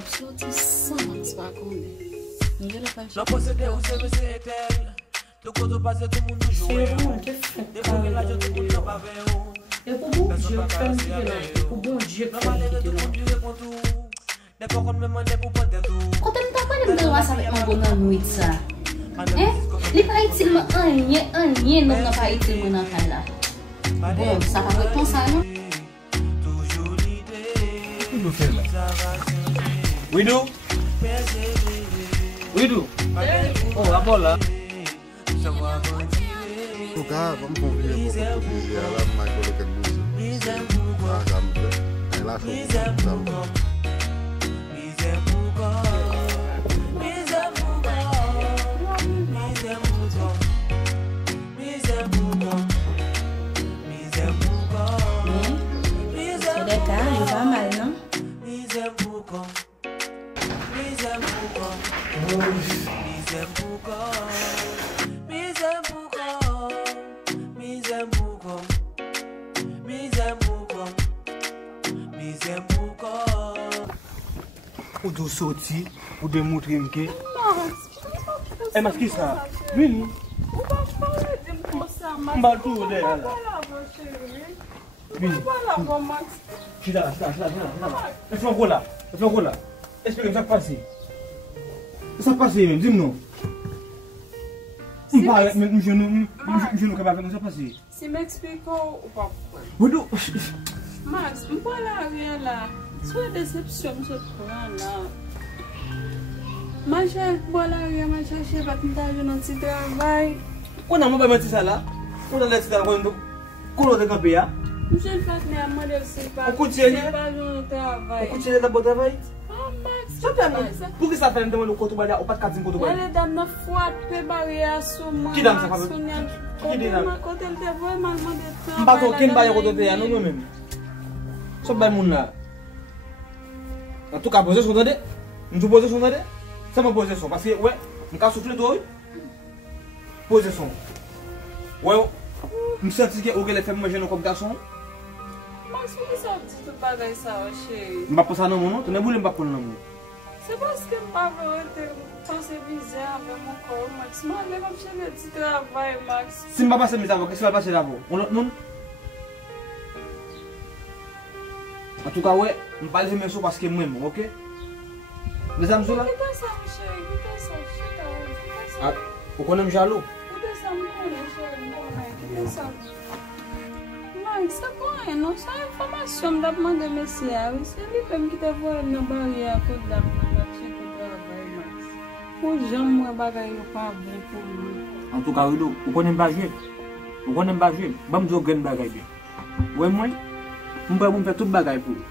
sorti sans Max pas connaître. Je le fais. La posséder ou c'est tel. Tout côté passé tout le monde jouer. Des fois que la gente tout le monde pas ver. Et pour bon Dieu, comme tu veux, pour bon Dieu, tout le monde lui répond tout. Des fois qu'on me demande pour prendre tout. quand tu me parles de moi avec mon bon nuit ça. Les pas utile rien non pas utile mon enfant là. Bon, ça va répondre ça non? Toujours l'idée. Qu'est-ce que vous faites là? Widou? Oh, la bolle là. En tout cas, vamos conviver com a família, ela mais coloca música. Ela C'est des cas, il va mal, non? Ou de sortir, ou de montrer que. Eh, mais qu'est-ce que ça? Oui. On va tout derrière là. Oui. Chida. Laisse-moi là. Explique-moi ce qui s'est passé. Ça s'est passé même, dis-moi non. Je ne sais pas ce qui s'est passé. Si m'explique ou pas. Widou. Max, je ne pas la rien là. Soit déception, je prends là. Ma chère, voilà rien, ma chère, je vais te dans petit travail. On a pas mettre ça là. On a laissé ça rendre. Comment on a campé là? Je vais faire mes modèles, c'est pas. On continue. C'est pas le travail. On continue d'abord travail. Oh Max, Pour que ça fait un demande au côté ou pas de 4 côté. elle est dans ma foi, peut barrière sur moi. Qui donne ça fait? Qui dit là? Quand elle te voit mal de On pas aucun bail au côté là, non même. Ça va mon là. En tout cas, position attendez. Nous position attendez. Ça ma position parce que ouais, on ca souffler toi. Position. Ouais. Nous senti que au gars fait manger comme garçon. Max, pourquoi ça dit tout pareil ça, chérie? On va pas ça non non, tu ne voulais pas pour non. C'est parce que je ne penser bizarre avec mon corps, Max. Je vais chercher le petit travail, Max. Si je ne vais pas passer mes avots, qu'est-ce qui va passer là-bas? On l'autre monde? En tout cas, ouais, je ne vais pas les mettre parce que moi-même, ok? Les amis sont là? Écoutez ça, chérie, écoutez ça, chérie. Ah, vous connaissez jaloux? Écoutez ça, je connais, chérie, écoutez ça. Max, c'est quoi, non? C'est une information, je vais demander monsieur, c'est lui qui te voit dans la barrière à côté de la marché pour travail, Max. Pour jamais, moi, bagaille, pas bon pour lui. En tout cas, vous connaissez pas jouer. Vous connaissez pas jouer. Je vais vous dire bagaille bien. Ouais, moi, je vais faire tout bagaille pour vous.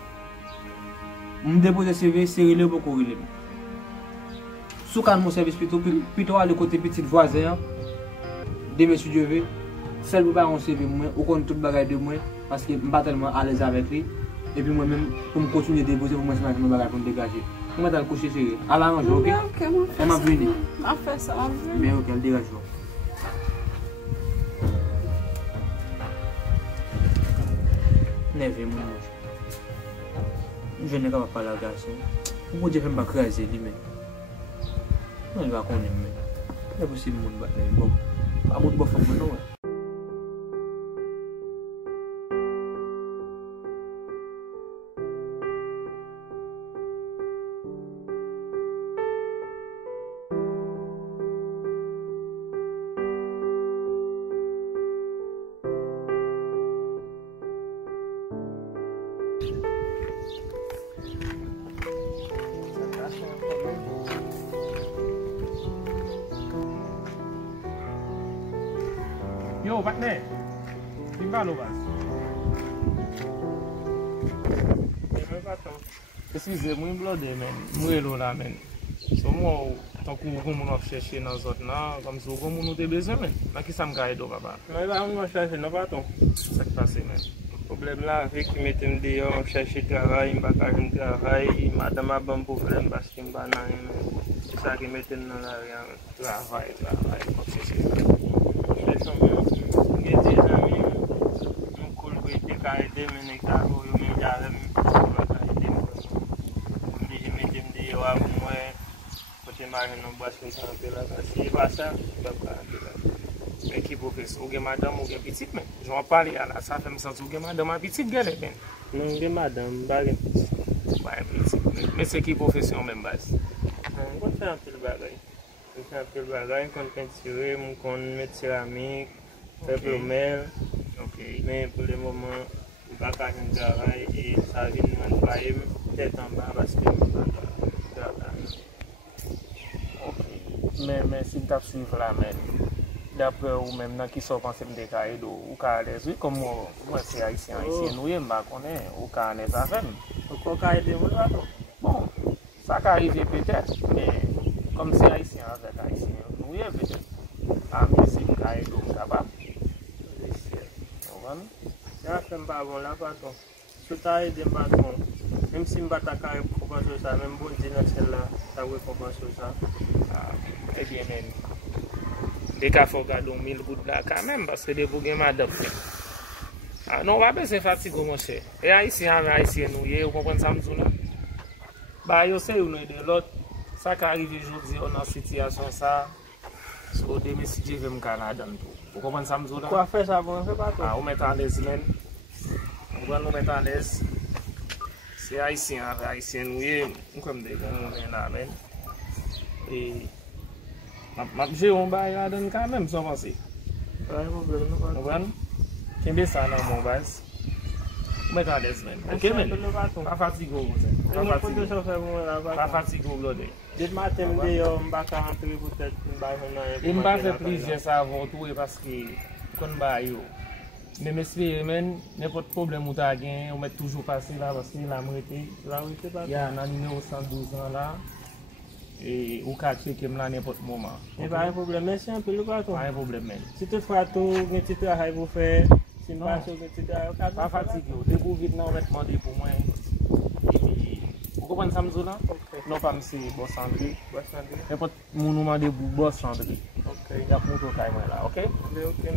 Je vais déposer CV, c'est relé pour corriger. Sous quand mon service plutôt à le côté petit voisin, de M. Dieu, celle pour pas un CV, ou connaît tout bagaille de moi, parce que je ne suis pas tellement à l'aise avec lui. Et puis moi-même, pour me continuer à déposer, pour moi, c'est mon bagage pour me dégager. Je vais le coucher sérieux. À la range, ok? Ok, elle m'a venu. On fait ça, on veut. Mais ok, elle dégage. Neve, mon ange. Je n'ai pas parlé à la garçon. Pourquoi Dieu ne fait pas craser lui-même? Non, il va connaître. C'est possible, mon bat. Bon, à mon bof, non. Yo, partner. Timbal ou bas? Excusez-moi, je blode, men. Moi, là, men. So, moi, tant que vous m'avez cherché dans les autres, comme si vous m'avez besoin, men. Mais qui ça me gagne, papa? Mais là, on va chercher, non, pas tant. C'est ça qui passe, men. Le problème là, avec qui mettez dehors, on cherche travail, je ne pas travail, madame a bon problème parce que je ne pas c'est ça qui mettez dans la travail, comme c'est ça. Je suis des amis, je coule pour aider, mais je suis mari nan bwache kon sa anpe la. Si pa sa, pa anpe la. Men ki profesyon, ou gen madame ou gen pitit men. Jwan pale ya la, sa fèm santi ou gen madame a pitit gale men. Non gen madame, ba gen pitit. Ba gen pitit. Men se ki profesyon men bas. Kon fè anpil bagay. Kon fè anpil bagay, kon pentire, moun kon met ceramik, fè plomel. Ok. Men pou le mouman, baka jen garay, e sa vin man bayem, tèt an ba, baske moun baka garay. Ok. Men si m tap suiv la men, dapre ou men nan ki so panse m dekaye do, ou ka alez, oui, kom mwen se Haitien nou ye mba konen, ou ka alez avem. Ou ko ka ede moun baton? Bon, sa ka arrive peut-être, men kom se Haitien avek Haitien nou ye peut-être. A mi se m ka edo m kapap. Ouvan? Ya fèm pa bon la baton. Sou ta ede m baton, mèm si m bata kare kompenso sa, mèm bon di nan chel la, ta wè kompenso sa. Ebyen men, de ka fò gado 1000 gout la kamem, paske de pou gen madame. Non wapè se fatigo monshe. E Haitien nou ye, ou kompren sa mzou la? Ba yo se yon de lot, sa ka arrive jodi yo nan sityasyon sa, so de me si je ve m Kanada mtou. Ou kompren sa mzou la? Kwa fè sa bon, fè baton? Ou met an lez men. Ou met an lez. Se Haitien nou ye, mkwem de gen moun men la men. E map je yon bay la den kamem, so panse. Ay problem nou baton. Ouvan? Kembe sa nan moun baz. Mwen kan des men. Ok men? Pa fatigo ou sen. Pa fatigo ou lode. Dit matem de yo mbaka antre pou tèt mbay nan yon. Mba fe plizye sa avon tou e paske kon bay yo. Men espere men, nepot problem ou ta gen, ou met toujou pase la paske la mwete. La mwete baton? Ya nan numéro 112 an la. E ou ka cheke m la nepot mouman. E pa yon problem, men si anpe lou baton? Pa yon problem men. Si te fwa tou, gen ti trahay pou fè, si mba chou gen ti trahay, pa fatig yo. De pou vit nan ou met mande pou mwen. Ou kompren sa mzou la? Non pa mse Boss André. Nepot moun ou mande pou Boss André. Yap moun tou kay mwen la, ok?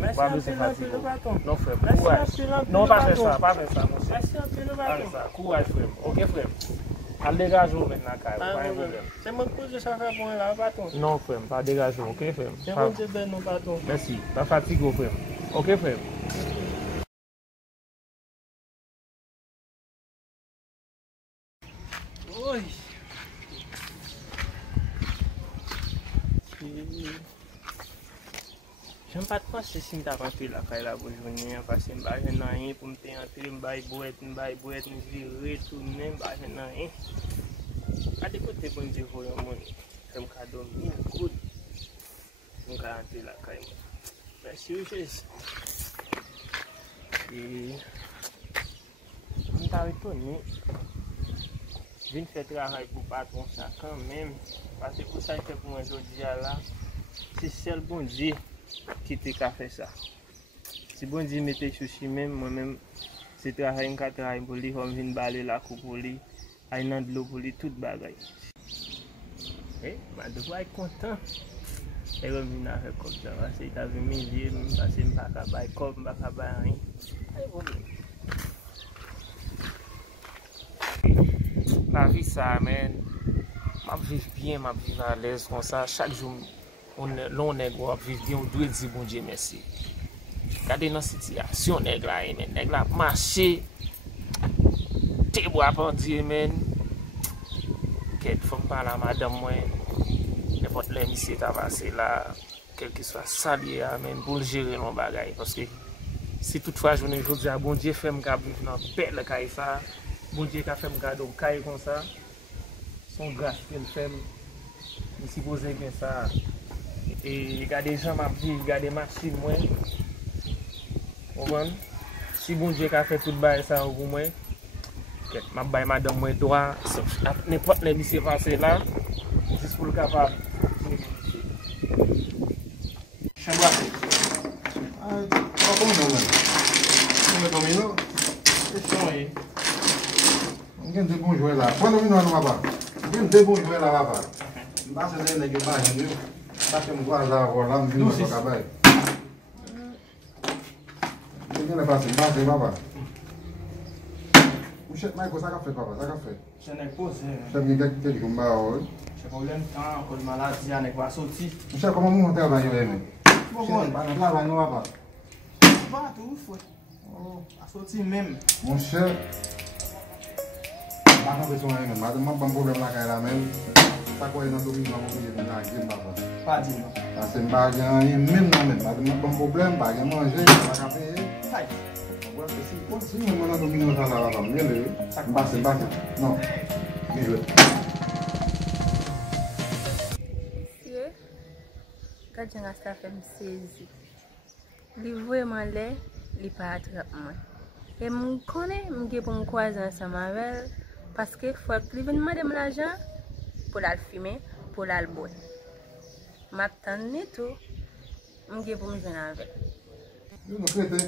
Mèsi anpe lou baton? Non frem, Mèsi kouaj. anpe lou baton? Non pa fè sa, pa fè sa monshe. Mèsi anpe lou baton? Kouaj frem, ok frem? Al degajou men nan kay, pa yon problem. Se mwen kouze sa fè bon la baton? Non frem, pa degajou, ok frem? Se mwen te ben nou baton? Merci, pa fatigo frem. Ok frem? Oy! Jem pat panse si mta panse la kay la pou jouni, pase mba jen nan yon pou mte antre, mbay bouet, mvire, toune, mba jen nan yon. Ade kote bon di voyon moun, jem ka don 1000 gout, mka antre la kay moun. Mersi ou jes. Mta retoni, vin fè travay pou patron sa kan men, pase pou sa fè pou mwen jodi ya la, si sel bon di, ki te ka fè sa. Si bon di mette chouchi men, mwen men, se travay nka travay pou li, hom vin bale la kou pou li, ay nan dlo pou li, tout bagay. Ma devwa y kontan. E yon vin a fè kop jan, se ta vin mi li, pase mbaka bay kop, mbaka bay an. Ay bon. La vi sa men, map viv bien, map viv a lez kon sa, chak joun lon neg wap viv bien, ou dwe di bon Dieu merci. Gade nan sityasyon neg la men, neg la mache, te bo apan di men, ket fom pa la madame mwen, nepot le misye tabase la, kel ki swa salye men, pou jere non bagay, paske si toutfwa jounen jodi a bon Dieu fem ka viv nan bel kay sa, bon Dieu ka fem kado kay kon sa, son graf kel fem, mi si pose gen sa, e gade jan map viv, gade machine mwen, ouvan, si bon Dieu ka fe tout bay sa ou mwen, ket map bay madame mwen doa, nepot le misye pase la, jis pou l kapab. Chamba. Como não, mano? Como é dominó? Question aí. Ninguém tem bom joelho lá. Quando eu não rapaz? Ninguém tem bom joelho lá, rapaz. Basta nem que vai, viu? Basta me guardar agora lá, não viu para acabar. Ninguém vai passar, basta, rapaz. O chefe mais coisa café, rapaz, café. Je n'ai posé. Chefe ninguém tem que comer hoje. Se problem tan, kon maladi anek va soti. Monsieur, comment vous travaillez, même? Bon, pas de travail, non, papa. Pas tout, fouet. Oh, a soti même. Mon cher, pas besoin de même. Madame, pas de problème là, même. Pas quoi, il y a un domaine dans mon papa. Pas dit, non. Parce que pas même non, même. Madame, pas de problème, pas de manger, pas de payer. Si on m'a donné un salaire là, c'est pas non. Quand j'ai fait me saisir, il vraiment laid, il pas attrape moi. Et je connais, je peux me croiser ensemble avec parce que faut qu'il vienne me demander l'argent pour la fumer, pour la boire. M'attendre tout, je peux me joindre avec. Nous crétin.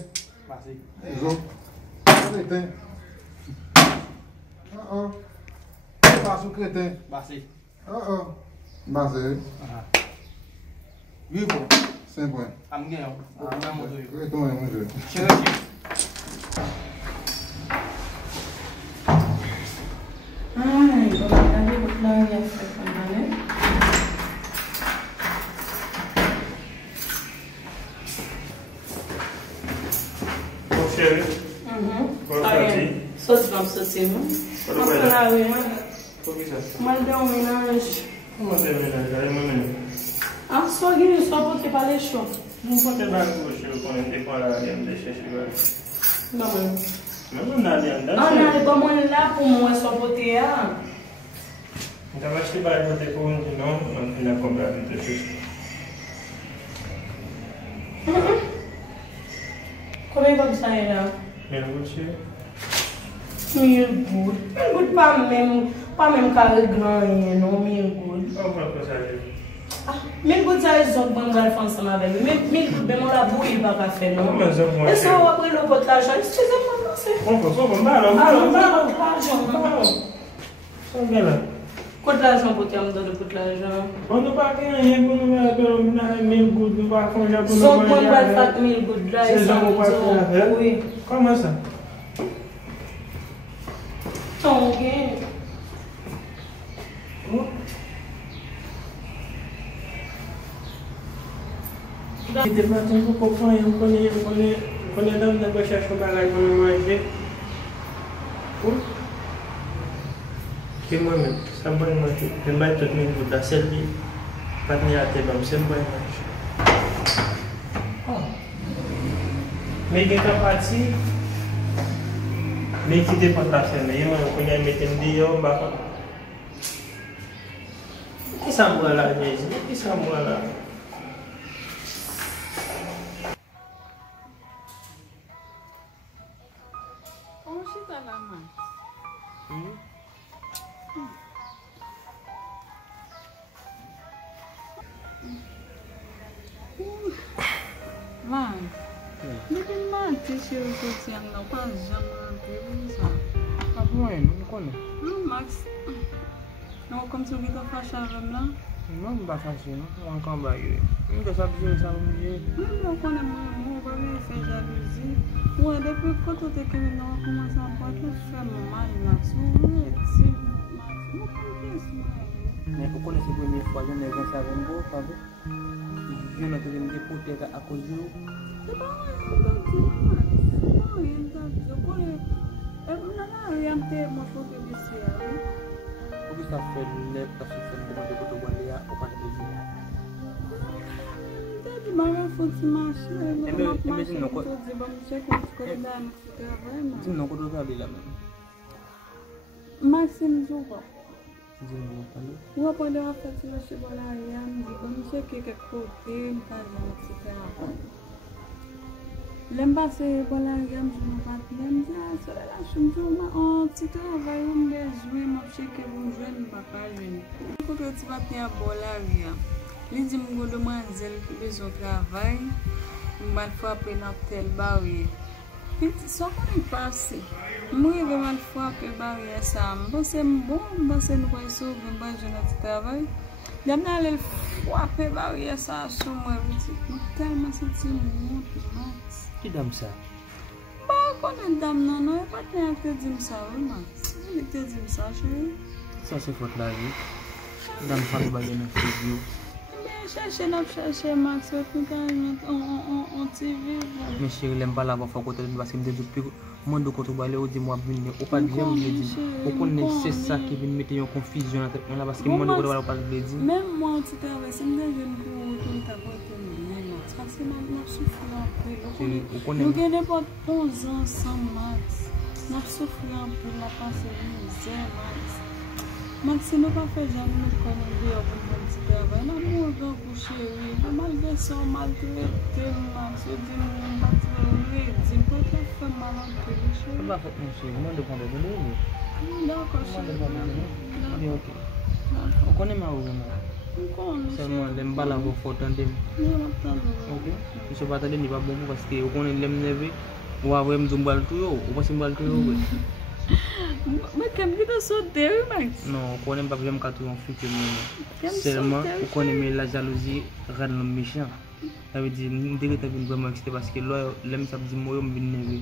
Merci. Crétin. Oh. Pas sous crétin. Merci. Oh. Basé. 8 points. 5 points. Am gen, Crétin, mon jeu. Ai, vou mandar ele botar aí a frente, né? Ô, chérie. Só se vamos sozinho. Quando vai dar? Não, não. Por que isso? Mandei homenagem. Como é homenagem? Ah, só que só porque palestou. Não pode dar com o cheiro quando ele decora e me deixa chegar. Não, Não nada ainda. ah, não, vamos lá para o só porque Então acho que vai ter com de novo, não tem a comprar de texto. Como é que vai sair lá? Eu vou te. Meio good para mesmo cara grande, não meio good. Qual foi a coisa ali? Meio good já é só bom dar função na velha. Meio good bem lá boi para café não. Mas eu vou. É só abrir o potlagem, isso é para você. Vamos, Só ver lá. Potlagem podemos dar potlagem. Quando vai quem aí, quando vai pelo meio good, não vai conjar por Só quando vai fazer meio good lá, vocês vão para oui. Como assim? Então, alguém. Kita patut buku apa yang kau dalam nak baca sebagai mana Kemana sampai mati pembantu minggu dah selvi patnya ate bam sampai mati. Megi kapasi megi de patasnya yang mana punya meeting dia mbak. Kisah mula ni, kisah mula. Como você tá lá, mãe? Mãe, não tem mais que eu estou dizendo, não faz já não. Tá bom, não conheço. Não, Max. Não, como se alguém está fazendo lá? Não me vai fazer, não vou acabar aí. Não quer saber se eu sabe o que Não, quando é muito, vai me fazer jalousia. Ué, depois que eu estou tendo não começar a pode faire mal, Max. Não acontece, Mais au connaissez la première fois, je n'ai pas savé encore, pas vrai? Je n'ai pas me déporter à cause de vous. C'est pas vrai, non, je connais. Eu não tenho uma foto de céu. O que está fazendo é para se fazer uma coisa boa ali ao par de dias. De uma foto de macho, Imagine não quando não quando eu ali lá mesmo. Maxime Zuba. Eu vou poder fazer uma chibolaria, não sei o que é côté, etc. Lembra se bolaria, não vai lembrar, só ela achou uma se trabalha besoin, mas sei que vou jogar no papel. Quando eu tive a bolaria, eles me demandam que besoin trabalho, mas foi apenas tel barrière. Só quando passe, muito bem foi apenas barrière ça. Você bom, você não vai subir, vai jogar de trabalho. Depois ele foi apenas barrière ça, suma, não tem mais sentido muito mais. Que dá-me ça? Bah, quando ele dá não é para ter que dizer ça, mas ele te diz ça, chérie. Ça c'est faute la vie. Dans le famille, il y a une physio. Chercher Max, on TV. Mais chérie, l'aime pas la voir côté parce que me dit plus moi de côté balé ou dit moi venir ou pas bien me dit on connaît c'est ça qui vient mettre en confusion là parce que moi de côté balé pas le dit même moi tu travailles c'est me jeune pour tout ta côté parce que moi souffrir un peu nous gagnons pas 11 ans sans Max nous souffrir un peu la passer misère Max nous pas faire jamais nous connaître pour mon petit travail nous mon pour chérie malgré ça maltraité Max dit mon pas dit pas faire mal un peu chérie pas faut mon chérie moi de prendre de d'accord chérie ok on connaît ma ou seulement l'aime pas la voix forte en dem ok je sais pas attendre ni pas bon parce que on connaît l'aime lever ou avoir me zombal tout yo ou pas symbole tout yo mais comme dit ça sauter Max non on connaît pas vraiment quand on fait que seulement on connaît la jalousie rend l'homme méchant ça veut dire nous devons être vraiment excité parce que là l'aime ça dit moi me nerveux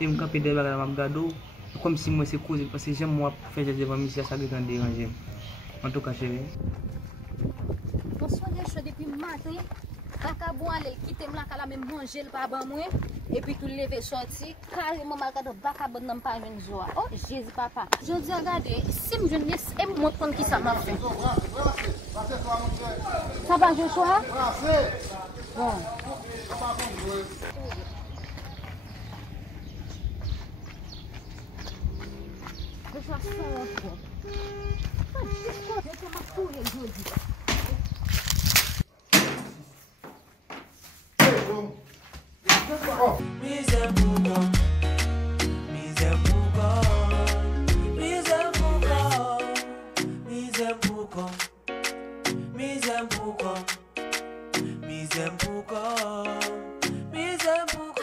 et me capter des bagages m'a gado comme si moi c'est cause parce que j'aime moi faire des devant monsieur ça devient déranger en tout cas chérie bonsoir je depuis matin Kaka bon aller quitter moi la même manger pas ban moi et puis tout lever sorti carrément malgré baka bon nan pas une joie oh Jésus papa je dis regardez si me jeune et me montre qui ça m'a fait ça va je sois bon je sois fort je te m'a courir aujourd'hui Misem pou kon